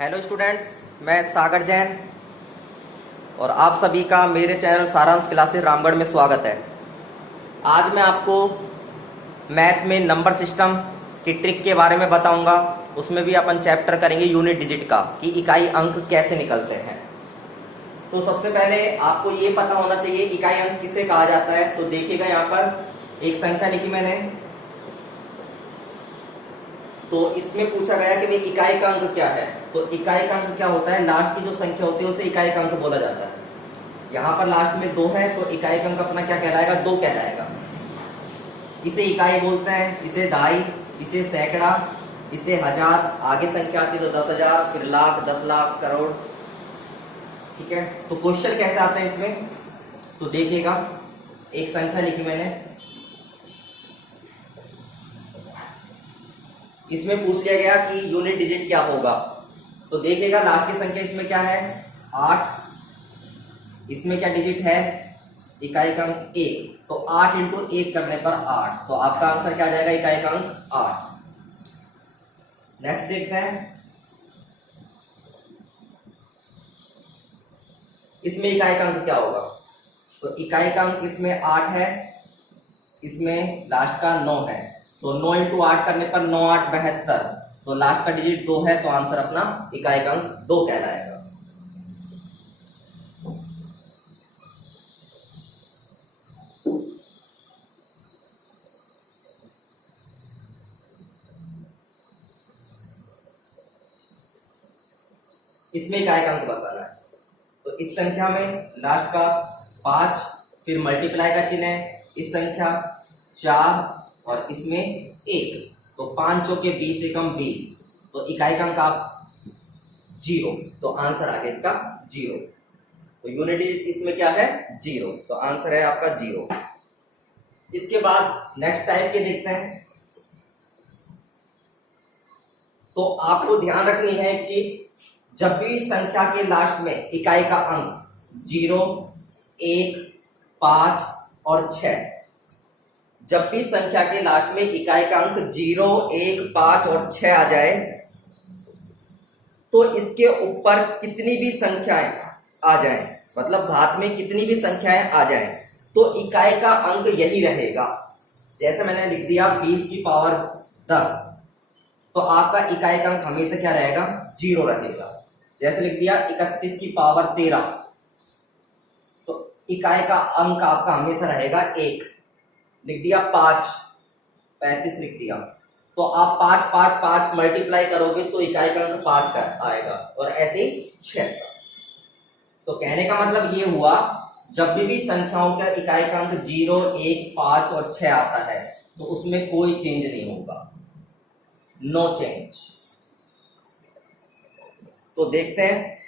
Hello students, मैं सागर जैन और आप सभी का मेरे चैनल सारांश क्लासेस रामगढ़ में स्वागत है। आज मैं आपको मैथ में नंबर सिस्टम की ट्रिक के बारे में बताऊंगा। उसमें भी अपन चैप्टर करेंगे यूनिट डिजिट का कि इकाई अंक कैसे निकलते हैं। तो सबसे पहले आपको ये पता होना चाहिए इकाई अंक किसे कहा जाता है। तो देखिएगा यहाँ पर एक संख्या लिखी मैंने, तो इसमें पूछा गया कि भाई इकाई का अंक क्या है। तो इकाई का अंक क्या होता है, लास्ट की जो संख्या होती है उसे इकाई का अंक बोला जाता है। यहाँ पर लास्ट में 2 है तो इकाई का अंक अपना क्या कहलाएगा, 2 कहलाएगा। इसे इकाई बोलते हैं, इसे दहाई, इसे सैकड़ा, इसे हजार, आगे संख्या आती है तो 10,000, फिर लाख, 10 लाख, करोड़। ठीक है, तो क्वेश्चन कैसे आते हैं इसमें, तो देखिएगा एक संख्या लिखी मैंने, इसमें पूछ लिया गया कि यूनिट डिजिट क्या होगा। तो देखिएगा लास्ट की संख्या इसमें क्या है, 8। इसमें क्या डिजिट है, इकाई का अंक 1। तो 8 इंटू 1 करने पर 8, तो आपका आंसर क्या आ जाएगा, इकाई का अंक 8। नेक्स्ट देखते हैं, इसमें इकाई का अंक क्या होगा। तो इकाई का अंक इसमें 8 है, इसमें लास्ट का 9 है। तो 9 इंटू 8 करने पर 9 8 72, तो लास्ट का डिजिट 2 है, तो आंसर अपना इकाई का अंक 2 कहलाएगा। इसमें इकाई का अंक बताना है। तो इस संख्या में लास्ट का 5, फिर मल्टीप्लाई का चिन्ह है, इस संख्या 4 और इसमें 1, तो 5 चौके 20 एकम 20, तो इकाई का अंक आप 0, तो आंसर आ गया इसका 0। तो यूनिट इसमें क्या है, 0, तो आंसर है आपका 0। इसके बाद नेक्स्ट टाइप के देखते हैं। तो आपको ध्यान रखनी है एक चीज, जब भी संख्या के लास्ट में इकाई का अंक 0, 1, 5 और 6, जब भी संख्या के लास्ट में इकाई का अंक 0, 1, 5 और 6 आ जाए, तो इसके ऊपर कितनी भी संख्याएं आ जाएं, मतलब घात में कितनी भी संख्याएं आ जाएं, तो इकाई का अंक यही रहेगा। जैसे मैंने लिख दिया 20 की पावर 10, तो आपका इकाई का अंक हमेशा क्या रहेगा, 0 रहेगा। जैसे लिख दिया 31 की पावर 13, तो इकाई का अंक आपका हमेशा रहेगा 1। लिख दिया 5, 35 लिख दिया, तो आप 5 5 5 मल्टीप्लाई करोगे तो इकाई का अंक 5 का आएगा, और ऐसे ही 6 का। तो कहने का मतलब ये हुआ, जब भी संख्याओं का इकाई का अंक 0, 1, 5 और 6 आता है, तो उसमें कोई चेंज नहीं होगा, नो चेंज। तो देखते हैं,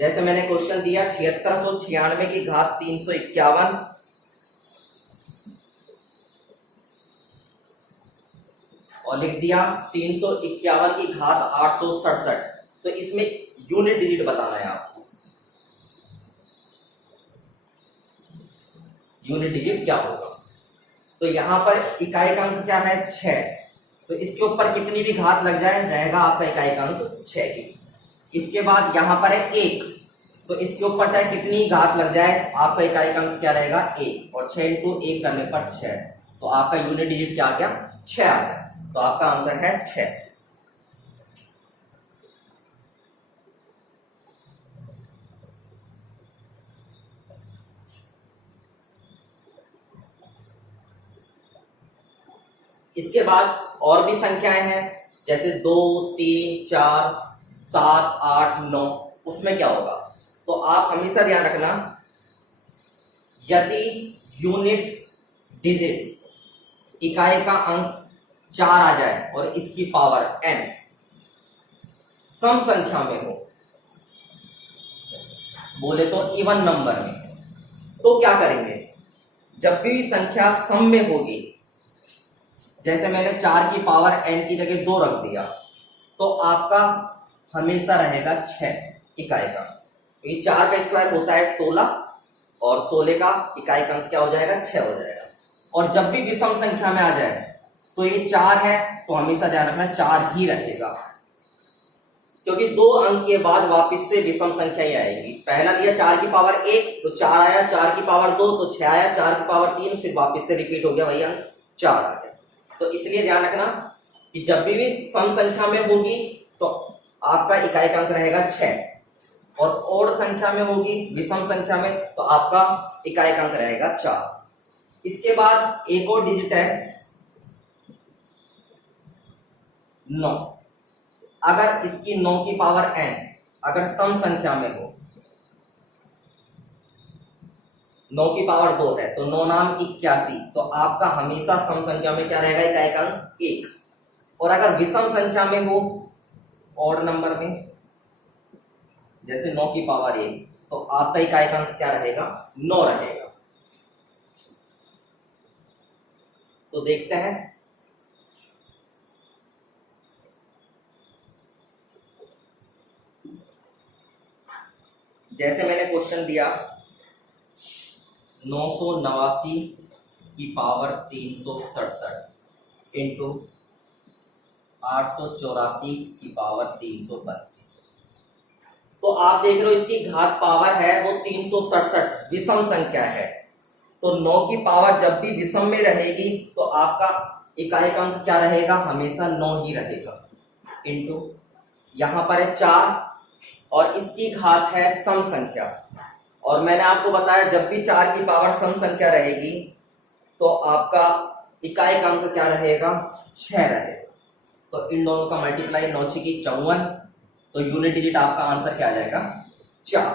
जैसे मैंने क्वेश्चन दिया 7696 की घात 351, और लिख दिया 351 की घात 867। तो इसमें यूनिट डिजिट बताना है आपको, यूनिट डिजिट क्या होगा। तो यहां पर इकाई का अंक क्या है, 6, तो इसके ऊपर कितनी भी घात लग जाए रहेगा आपका इकाई का अंक 6 की। इसके बाद यहां पर है 1, तो इसके ऊपर चाहे कितनी घात लग जाए आपका इकाई का अंक क्या रहेगा, 1, और 6 इंटू 1 करने पर 6, तो आपका यूनिट डिजिट क्या आ गया, 6 आ गया। तो आपका आंसर है 6। इसके बाद और भी संख्याएं हैं, जैसे 2, 3, 4, 7, 8, 9, उसमें क्या होगा। तो आप हमेशा ध्यान रखना, यदि यूनिट डिजिट इकाई का अंक 4 आ जाए और इसकी पावर n सम संख्या में हो, बोले तो इवन नंबर में, तो क्या करेंगे, जब भी संख्या सम में होगी, जैसे मैंने 4 की पावर n की जगह 2 रख दिया, तो आपका हमेशा रहेगा 6 इकाई का। ये 4 का स्क्वायर होता है 16, और 16 का इकाई का अंक क्या हो जाएगा, 6 हो जाएगा। और जब भी विषम संख्या में आ जाए तो ये 4 है तो हमेशा ध्यान रखना 4 ही रहेगा, क्योंकि 2 अंक के बाद वापस से विषम संख्या ही आएगी। पहला दिया 4 की पावर 1 तो 4 आया, 4 की पावर 2 तो 6 आया, 4 की पावर 3 फिर वापस से रिपीट हो गया वही अंक 4 आ गया। तो इसलिए ध्यान रखना कि जब भी सम संख्या में होगी तो आपका इकाई अंक रहेगा 6, और ओड संख्या में होगी विषम संख्या में तो आपका इकाई अंक रहेगा 4। इसके बाद एक और डिजिट है 9। अगर इसकी 9 की पावर n अगर सम संख्या में हो, 9 की पावर 2 है तो 9 नाम 81, तो आपका हमेशा सम संख्या में क्या रहेगा इकाई अंक 1। और अगर विषम संख्या में हो ऑड नंबर में जैसे 9 की पावर 1 तो आपका इकाई अंक क्या रहेगा 9 रहेगा। तो देखते हैं जैसे मैंने क्वेश्चन दिया 989 की पावर 367 इंटू 884 की पावर 332, तो आप देख रहे हो इसकी घात पावर है वो 367 विषम संख्या है। तो 9 की पावर जब भी विषम में रहेगी तो आपका इकाई अंक क्या रहेगा हमेशा 9 ही रहेगा, इंटू यहां पर है 4 और इसकी घात है सम संख्या, और मैंने आपको बताया जब भी 4 की पावर सम संख्या रहेगी तो आपका इकाई अंक क्या रहेगा 6 रहेगा। तो इन दोनों का मल्टीप्लाई 9 6 की 54, तो यूनिट डिजिट आपका आंसर क्या आ जाएगा 4।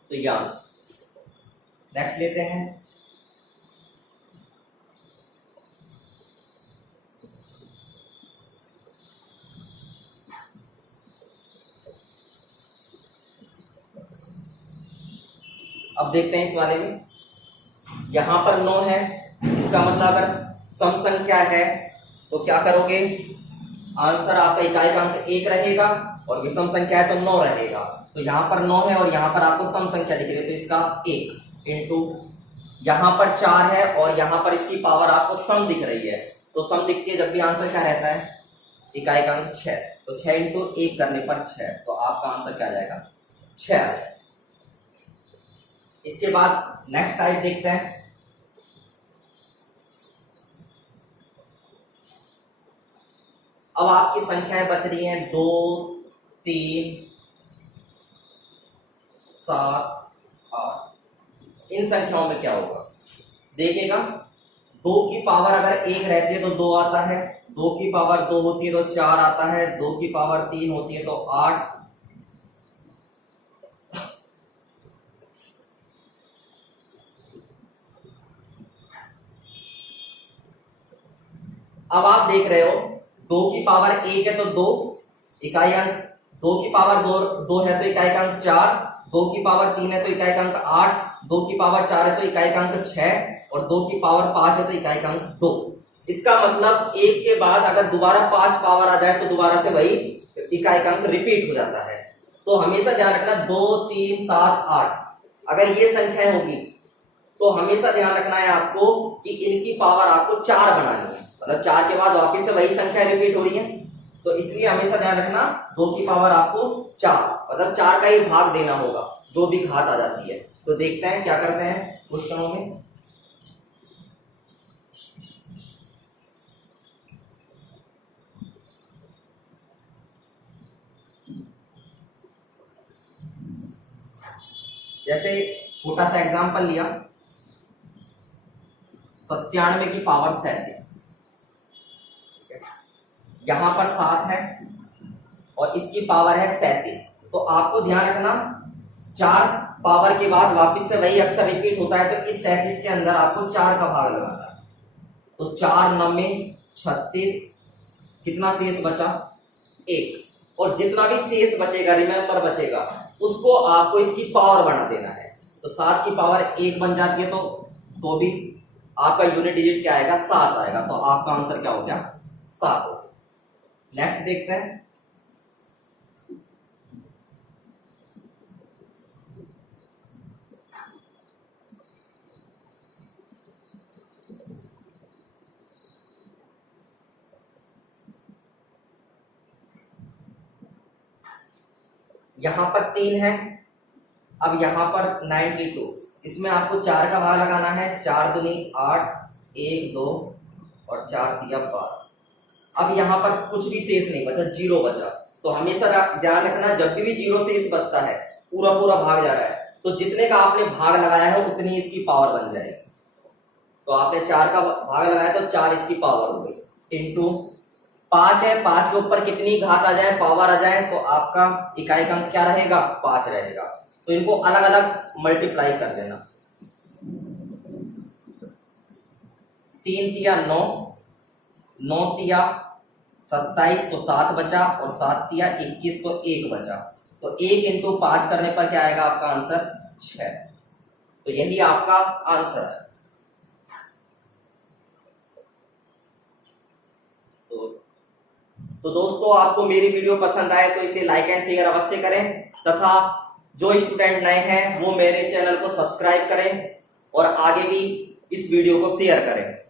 तो ये आंसर। नेक्स्ट लेते हैं अब देखते हैं इस वाले में, यहां पर 9 है, इसका मतलब अगर सम संख्या है तो क्या करोगे आंसर आपका इकाई का अंक 1 रहेगा, और विषम संख्या है तो 9 रहेगा। तो यहां पर 9 है और यहां पर आपको सम संख्या दिख रही है तो इसका 1 इंटू यहां पर 4 है और यहां पर इसकी पावर आपको सम दिख रही है, तो सम दिखती है जब भी आंसर क्या रहता है इकाई का अंक 6, तो 6 इंटू 1 करने पर 6, तो आपका आंसर क्या आ जाएगा 6 आ जाएगा। इसके बाद नेक्स्ट टाइप देखते हैं, अब आपकी संख्याएं बच रही हैं 2 3 7 8। इन संख्याओं में क्या होगा देखिएगा, 2 की पावर अगर 1 रहती है तो 2 आता है, 2 की पावर 2 होती है तो 4 आता है, 2 की पावर 3 होती है तो 8, अब आप देख रहे हो 2 की पावर 1 है तो 2 इकाई अंक, 2 की पावर 2 है तो इकाई का अंक 4, 2 की पावर 3 है तो इकाई का अंक 8, 2 की पावर 4 है तो इकाई का अंक 6 और 2 की पावर 5 है तो इकाई का अंक 2। इसका मतलब 1 के बाद अगर दोबारा 5 पावर आ जाए तो दोबारा से वही इकाई का अंक रिपीट हो जाता है। तो हमेशा ध्यान रखना 2 3 7 8 अगर ये संख्याएं होगी तो हमेशा ध्यान रखना है आपको कि इनकी पावर आपको 4 बनानी है, मतलब 4 के बाद वापस से वही संख्या रिपीट हो रही है, तो इसलिए हमेशा ध्यान रखना 2 की पावर आपको 4 मतलब 4 का ही भाग देना होगा जो भी घात आ जाती है। तो देखते हैं क्या करते हैं क्वेश्चनों में। जैसे छोटा सा एग्जांपल लिया 97 की पावर 37, यहां पर 7 है और इसकी पावर है 37, तो आपको ध्यान रखना 4 पावर के बाद वापस से वही अक्षर रिपीट होता है, तो इस 37 के अंदर आपको 4 का भाग लगाना है। तो 4 9 36, कितना शेष बचा 1, और जितना भी शेष बचेगा रिमेंबर बचेगा उसको आपको इसकी पावर बना देना है। तो 7 की पावर 1 बन जाती है तो भी आपका यूनिट डिजिट क्या आएगा 7 आएगा, तो आपका आंसर क्या हो गया 7 हो गया। नेक्स्ट देखते हैं, यहां पर 3 है, अब यहां पर 92, इसमें आपको 4 का भाग लगाना है, 4 दूनी 8, 1 2 और 4 तिया 12। अब यहां पर कुछ भी शेष नहीं बचा, 0 बचा। तो हमेशा ध्यान रखना, जब भी 0 शेष बचता है, पूरा पूरा भाग जा रहा है, तो जितने का आपने भाग लगाया है उतनी इसकी पावर बन जाएगी। तो आपने 4 का भाग लगाया तो 4 इसकी पावर हो गई, इंटू 5 है, 5 के ऊपर कितनी घात आ जाए, पावर आ जाए, तो आपका इकाई का अंक क्या रहेगा, 5 रहेगा। तो इनको अलग अलग मल्टीप्लाई कर देना, 3 तिया 9, 9 तिया 27, तो 7 बचा, और 7 तिया 21, तो 1 बचा। तो 1 इंटू 5 करने पर क्या आएगा आपका आंसर, 6। तो यही आपका आंसर है। तो दोस्तों, आपको मेरी वीडियो पसंद आए तो इसे लाइक एंड शेयर अवश्य करें, तथा जो स्टूडेंट नए हैं वो मेरे चैनल को सब्सक्राइब करें और आगे भी इस वीडियो को शेयर करें।